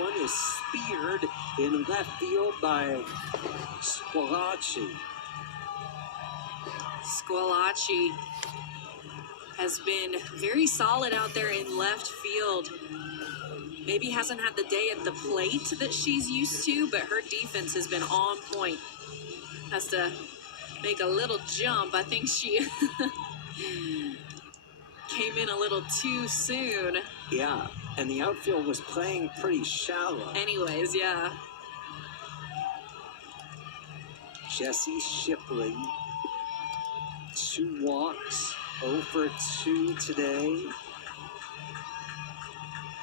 one is speared in left field by Squilacci. Squilacci has been very solid out there in left field. Maybe hasn't had the day at the plate that she's used to, but her defense has been on point. Has to make a little jump. I think she came in a little too soon. Yeah, and the outfield was playing pretty shallow. Anyways, yeah. Jessie Shipley, 2 walks, 0 for 2 today.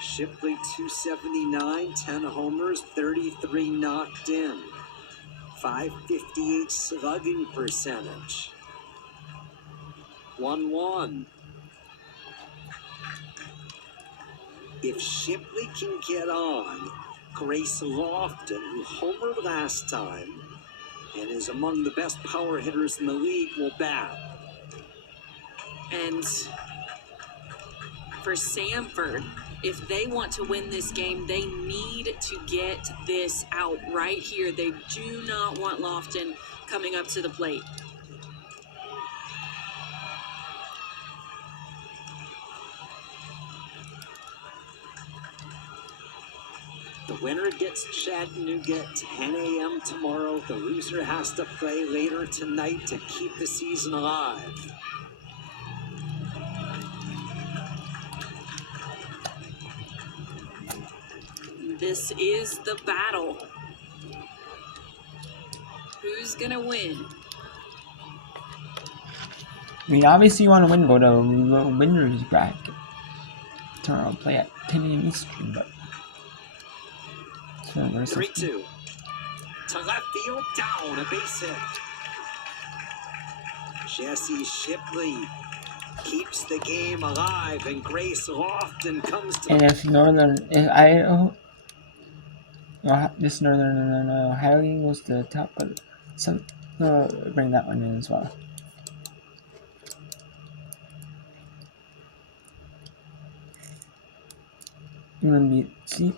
Shipley 279, 10 homers, 33 knocked in. 558 slugging percentage. 1-1. If Shipley can get on, Grace Lofton, who homered last time and is among the best power hitters in the league, will bat. And for Samford, if they want to win this game, they need to get this out right here. They do not want Lofton coming up to the plate. The winner gets Chattanooga at 10 a.m. tomorrow. The loser has to play later tonight to keep the season alive. This is the battle. Who's gonna win? I mean, obviously you want to win, go to the winner's bracket. Tomorrow play at 10 a.m. Eastern, but 3-2. To left field, down, a base hit. Jessie Shipley keeps the game alive, and Grace Lofton comes to. And if this Northern Ohio game goes to the top, but some bring that one in as well. You want to see?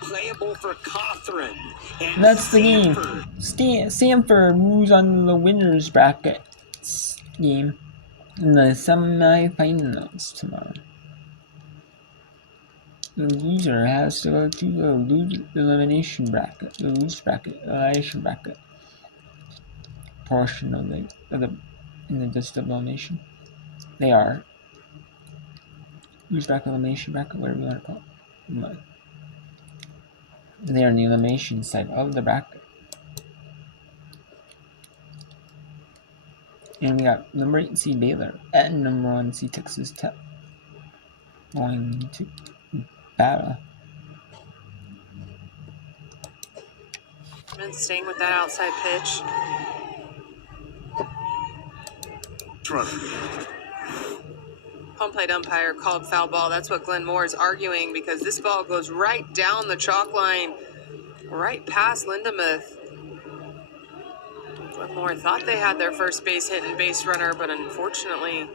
Playable for Cawthron. That's the game. Samford moves on to the winner's bracket game in the semifinals tomorrow. The loser has to go to the elimination bracket, elimination bracket portion of the in the just elimination. They are loser bracket, elimination bracket, whatever you want to call it. They are on the elimination side of the bracket. And we got number 8 seed Baylor and number 1 seed Texas Tech going to battle. And staying with that outside pitch. Home plate umpire called foul ball. That's what Glenn Moore is arguing, because this ball goes right down the chalk line, right past Lindemuth. Glenn Moore thought they had their first base hit and base runner, but unfortunately,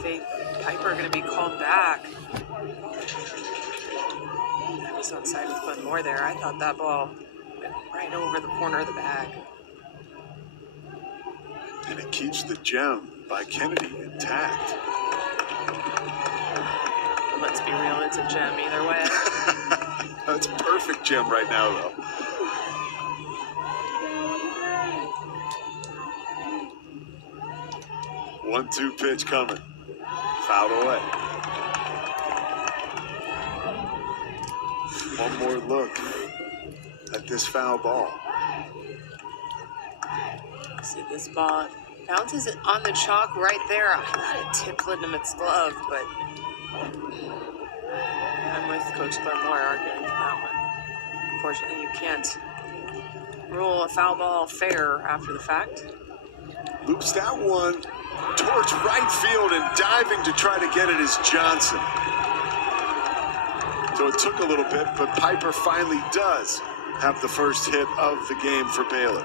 Faith Piper going to be called back. I was on side with Glenn Moore there. I thought that ball went right over the corner of the bag. And it keeps the gem by Kennedy intact. Let's be real, it's a gem either way. That's a perfect gem right now, though. One-two pitch coming. Fouled away. One more look at this foul ball. See, this ball bounces it on the chalk right there. I thought it tipped Lindemuth's glove, but I'm with Coach Glenn Moore arguing for that one. Unfortunately, you can't rule a foul ball fair after the fact. Loops that one towards right field, and diving to try to get it is Johnson. So it took a little bit, but Piper finally does have the first hit of the game for Baylor.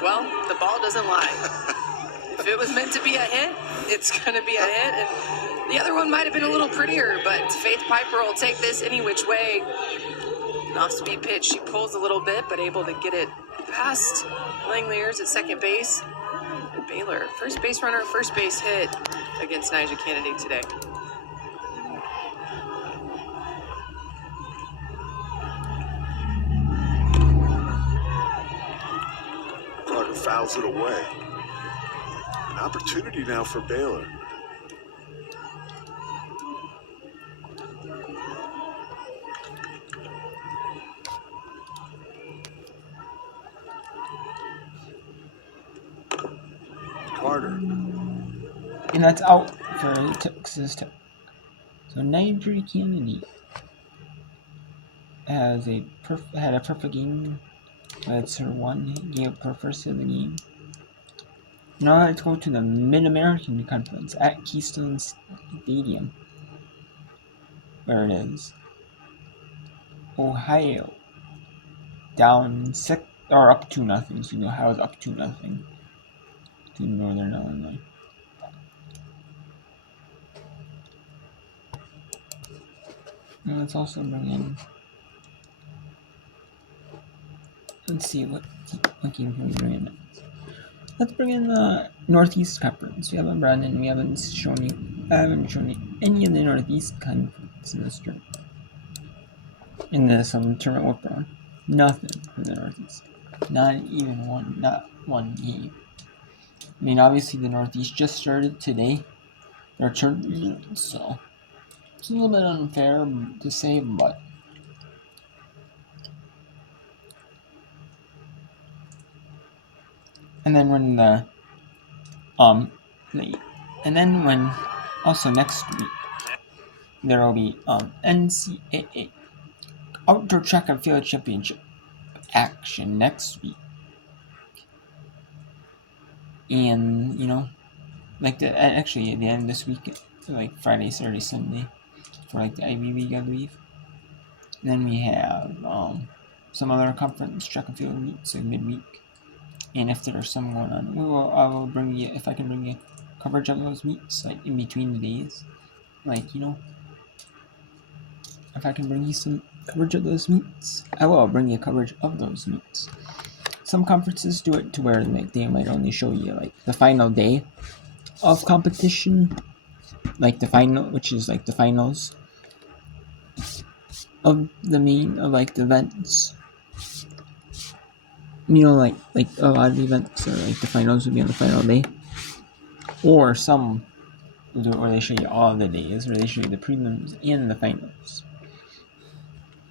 Well, the ball doesn't lie. If it was meant to be a hit, it's going to be a hit. And the other one might have been a little prettier, but Faith Piper will take this any which way. An off-speed pitch. She pulls a little bit, but able to get it past Langoliers at second base. Baylor, first base runner, first base hit against Nyjah Kennedy today. Carter fouls it away. An opportunity now for Baylor. Carter. And that's out for Texas Tech. So Nyjah Kennedy has had a perfect game. That's her one. Gave up her first of the game. Now let's go to the Mid-American Conference at Keystone Stadium, where it is. Ohio down up 2-0. So Ohio's up 2-0 to Northern Illinois. And let's also bring in. Let's see what game can we bring in next. Let's bring in the Northeast Conference. We haven't brought in. I haven't shown you any of the Northeast Conference in this tournament. In this tournament whip round. Nothing for the Northeast. Not even one. Not one game. I mean, obviously the Northeast just started today. Their tournament, so it's a little bit unfair to say, but. And then when also next week there will be NCAA Outdoor Track and Field Championship action next week, and actually at the end of this week, like Friday, Saturday, Sunday, for like the Ivy League, I believe. And then we have some other conference track and field meets like midweek. And if there are some going on, I will bring you, if I can bring you coverage of those meets, like in between the days. If I can bring you some coverage of those meets, I will bring you coverage of those meets. Some conferences do it to where they might only show you like the final day of competition, like the final, which is like the finals of the main of like the events. Like a lot of events or like the finals would be on the final day, or some will do it where they show you all the days, where they show you the prelims and the finals.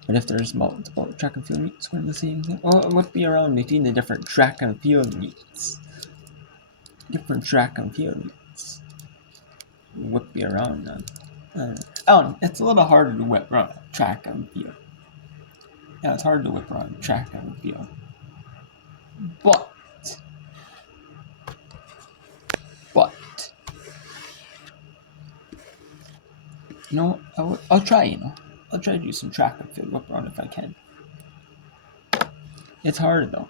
But if there's multiple track and field meets going the same thing, well, it would be around between the different track and field meets. Would be around. It's a little harder to whip around track and field. Yeah, it's hard to whip around track and field. But I'll try. I'll try to do some track and field whip around if I can. It's hard though.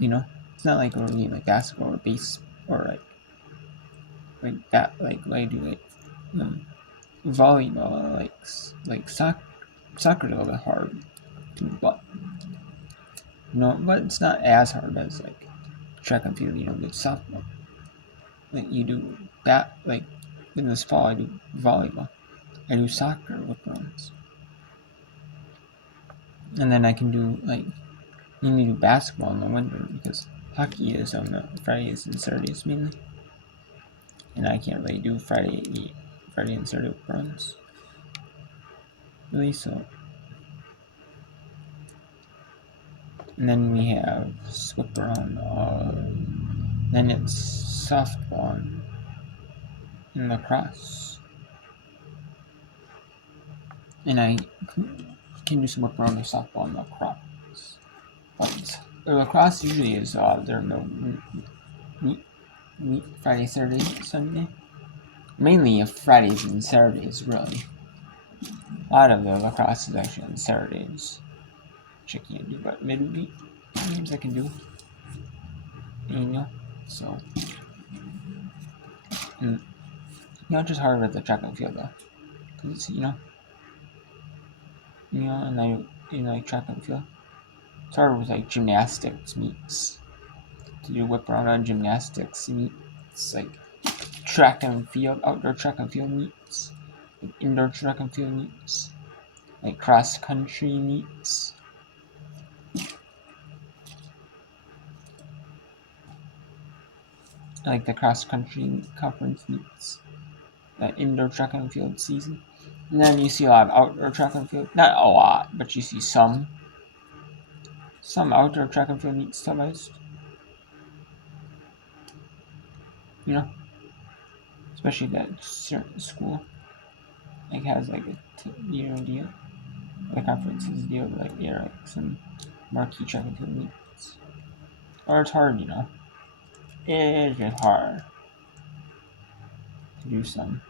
It's not like we're doing like basketball or base or like that. Like I do volleyball, like soccer. Soccer's a little bit hard too, but it's not as hard as like track and field. With softball. Like you do that. Like in this fall, I do volleyball. I do soccer whip rounds. And then I can do do basketball in the winter because hockey is on the Fridays and Saturdays mainly. And I can't really do Friday and Saturday whip rounds. Really, so. And then we have whip around. Then it's softball and lacrosse. And I can do some work around the softball and lacrosse. But the lacrosse usually is there no meet Friday, Saturday, Sunday. Mainly Fridays and Saturdays, really. A lot of the lacrosse is actually on Saturdays, which I can't do, but midweek games I can do. So, and, just hard with the track and field though, because and like track and field, it's hard with like gymnastics meets to do whip around on gymnastics meets, like track and field, outdoor track and field meets, like indoor track and field meets, like cross country meets. Like the cross country conference meets, that indoor track and field season. And then you see a lot of outdoor track and field. Not a lot, but you see some outdoor track and field meets televised. Especially that certain school like has like a deal. The conferences deal with like some marquee track and field meets. Or it's hard, It is just hard to do some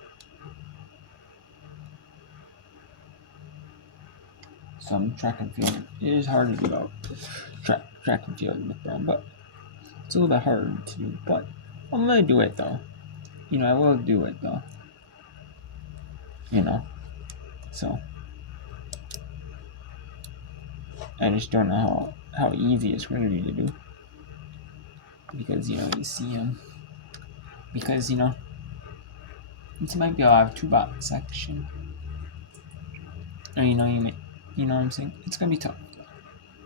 track and field. It is hard to do out track and field with them, but it's a little bit hard to do. But I'm gonna do it though. I will do it though. So I just don't know how easy it's going to be to do, because you see because it might be a lot of two-box section, or you know what I'm saying. It's gonna be tough.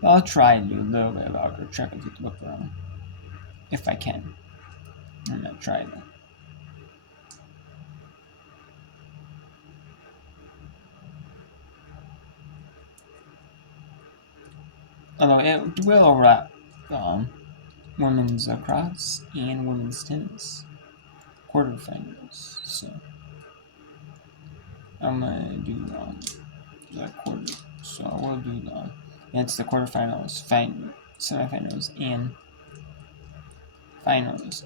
But I'll try and do a little bit of outdoor track and field look around if I can. I'm gonna try that. Although it will overlap women's lacrosse and women's tennis quarterfinals, so I'm gonna do the quarter. So we'll do that's the quarterfinals, semifinals, and finals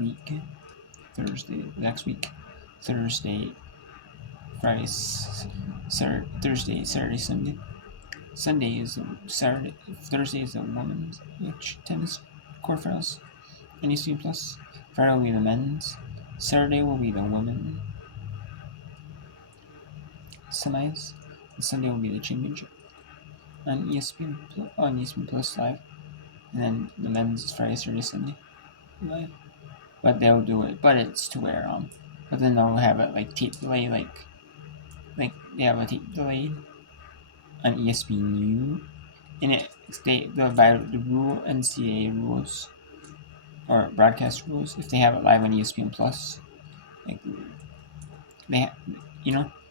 week. Next week, Thursday, Friday, Thursday, Saturday, Sunday. Sunday is Saturday. Thursday is the women's tennis quarterfinals, NEC plus. Friday will be the men's. Saturday will be the women semis. And Sunday will be the championship on ESPN Plus Live. And then the men's is Friday, Saturday, Sunday live. But they'll do it. But it's to where but then they'll have it like tape delay, like they have a tape delay on ESPNU, and they'll by the NCAA rules or broadcast rules. If they have it live on ESPN Plus, like they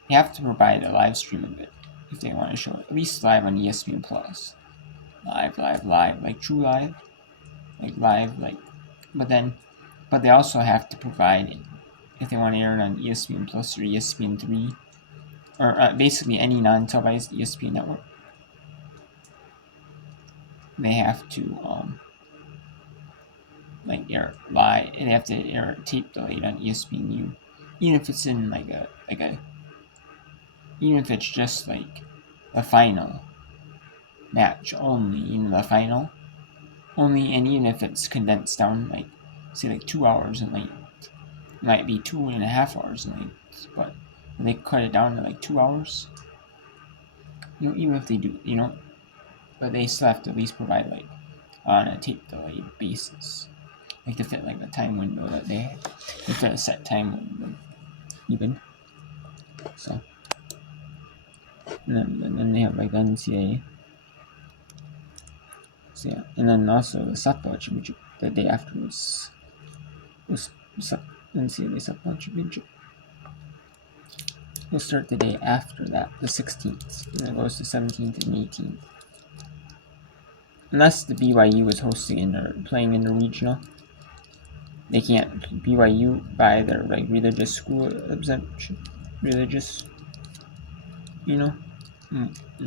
have to provide a live stream of it if they want to show it, at least live on ESPN Plus, live, like true live, like live, like. But they also have to provide it if they want to air it on ESPN Plus or ESPN3, or basically any non-televised ESPN network. They have to like air live, and they have to air tape delayed on ESPNU, even if it's in even if it's just like a final match only, in the final only, and even if it's condensed down, like say like 2 hours in length, it might be 2.5 hours in length, but when they cut it down to like 2 hours, even if they do, but they still have to at least provide like on a tape delayed basis, like to fit like the time window that they have, to fit a set time window, even. So, and then they have like the NCAA. So yeah, and then also the softball championship the day after was NCAA softball championship. We'll start the day after that, the 16th, and then it goes to 17th and 18th. Unless the BYU is hosting or playing in the regional, they can't. BYU, by their like religious school exemption,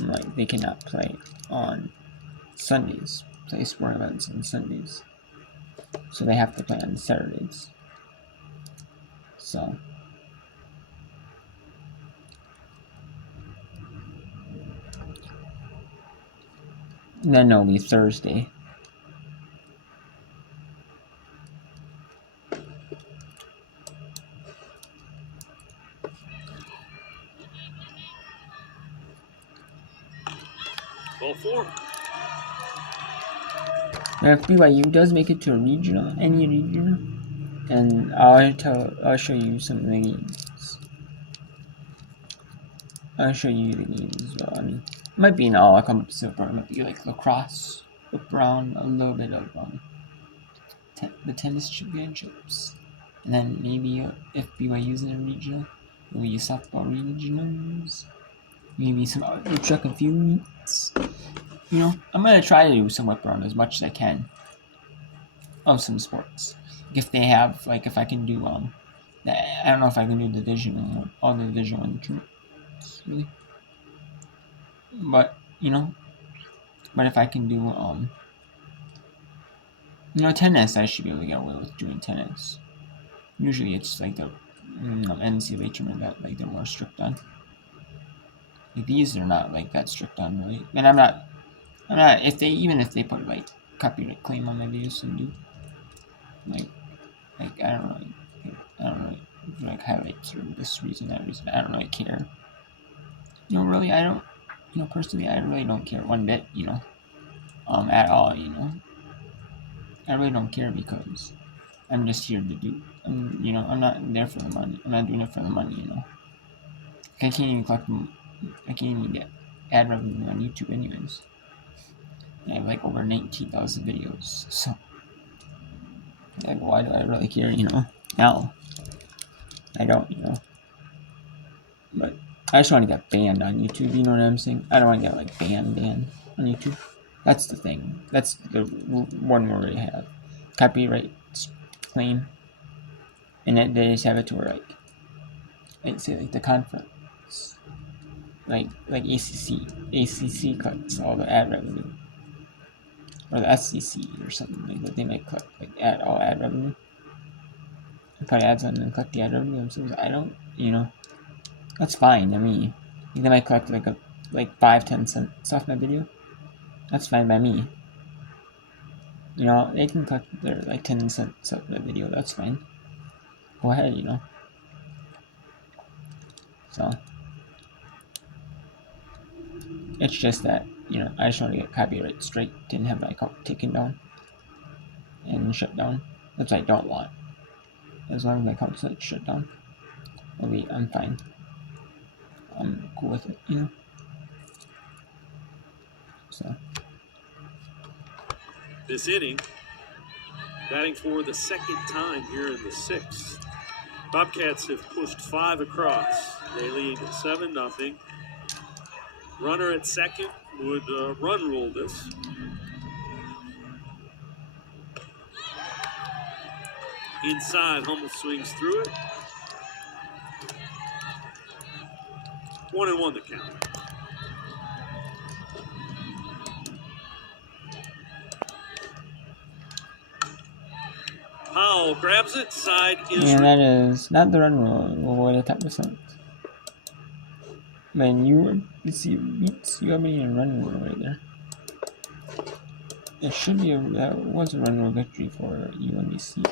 like they cannot play on Sundays, play sport events on Sundays, so they have to play on Saturdays. So then it'll be Thursday. Ball 4. And if BYU does make it to a regional, any regional, and I'll show you some of the games. I'll show you the games as well. I mean, it might be an all-encompassing program. It might be like lacrosse, look around a little bit of the tennis championships, and then maybe if BYU's in a regional, maybe softball regionals, maybe some other track and field meets. You know, I'm gonna try to do some whip around as much as I can of some sports. If they have, like, if I can do I don't know if I can do all the Division 1 tournaments, really. But if I can do tennis, I should be able to get away with doing tennis. Usually it's like the NCAA tournament that like they're more strict on. Like, these are not like that strict on, really. And I'm not if they put like copyright claim on my videos and do like I don't really like highlights or this reason, that reason. I don't really care. Really, I don't. Personally, I really don't care one bit. At all. I really don't care because I'm just here to do. I'm not there for the money. I'm not doing it for the money. I can't even I can't even get ad revenue on YouTube, anyways. I have like over 19,000 videos, so like, why do I really care? No, I don't. But I just want to get banned on YouTube. You know what I'm saying? I don't want to get like banned on YouTube. That's the thing. That's the one word I have. Copyright claim, and then they just have it to where like say like the conference, like ACC cuts all the ad revenue, or the SEC or something like that. They might cut like all ad revenue, and put ads on and collect the ad revenue themselves. I don't. That's fine. I mean, they might collect like 5-10 cents off my video. That's fine by me. They can collect their like 10 cents off my video. That's fine. Go ahead. So it's just that I just want to get copyright straight. Didn't have my account taken down and shut down. That's what I don't want. As long as my account's like shut down, I'm fine. I'm cool with it. So. This inning, batting for the second time here in the 6th. Bobcats have pushed 5 across. They lead 7-0. Runner at second would run rule this. Inside, Hummel swings through it. 1-1 the count. Powell grabs it. Side is. And that is not the run rule. We'll avoid a 10%. Man, you beats you have me in run rule right there. It should be that was a run rule victory for UMBC.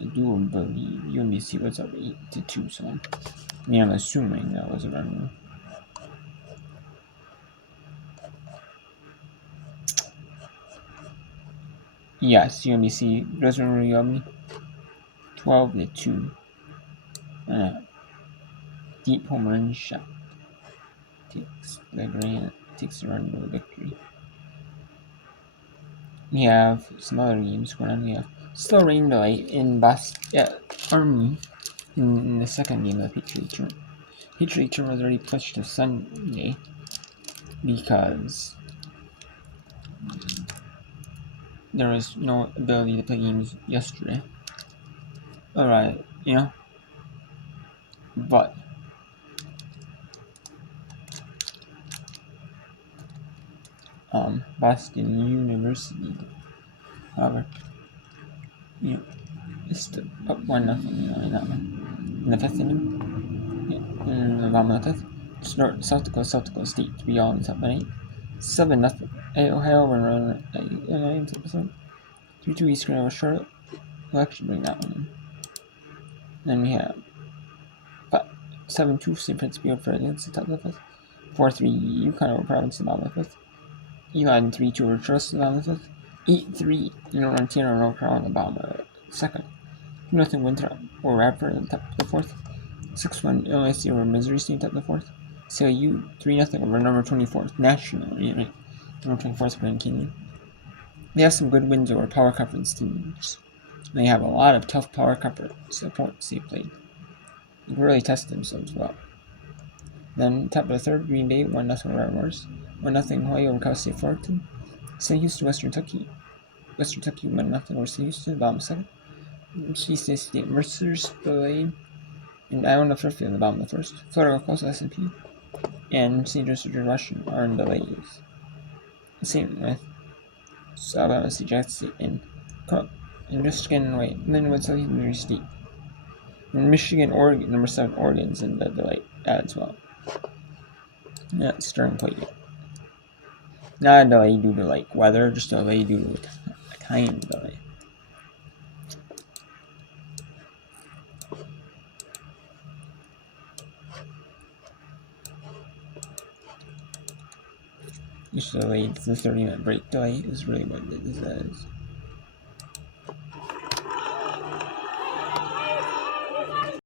I do believe UMBC was up 8-2, so I'm assuming that was a run rule. Yes, UMBC does run rule UMB 12-2. Deep home run shot takes the run rule victory. We have some other games going on. We have still rain delay in Army in the second game of the Patriot Tour. Patriot Tour was already pushed to Sunday because there was no ability to play games yesterday. Alright, but Boston University, however, it's still up 1-0, in that one. In the 5th inning, in the bottom of the 5th, South Dakota State to be all in the top 8. 7-0. Ohio run 9%. 3-2 East Carolina Charlotte. We'll actually bring that one in. Then we have 7-2 St. Francis Field for against the top of the 5th. 4-3 Yukon over Province in the bottom of the 5th. 11-3 to reverse on the 5th. 8-3 in a run 10 on North Carolina Alabama 2nd. 2-0 Winthrop or Radford at the top of the 4th. 6-1 Illinois State over Missouri State at the 4th. CLU 3-0 over number 24th National Unit. Number 24th Grand Canyon. They have some good wins over power conference teams. They have a lot of tough power conference opponents they played. They can really test themselves well. Then top of the 3rd, Green Bay 1-0 Red Wars. 1-0 Hawaii over Cal State Fullerton. St. Houston Western Kentucky. Western Kentucky 1-0 over St. Houston, Alabama 2nd. Michigan State Mercer's delayed. And Iowa Fairfield, Alabama 1st. Florida Gulf Coast S&P. And St. Joseph Russian are in delays. Same with Alabama State, Jackson State, and Michigan White. And then with Southeast Missouri State. And Michigan, Oregon, number 7, Oregon's in the delay as well. Not starting quite yet. Not a delay due to like weather, just a delay due to a time delay. Just delay, the 30-minute break delay is really what it is.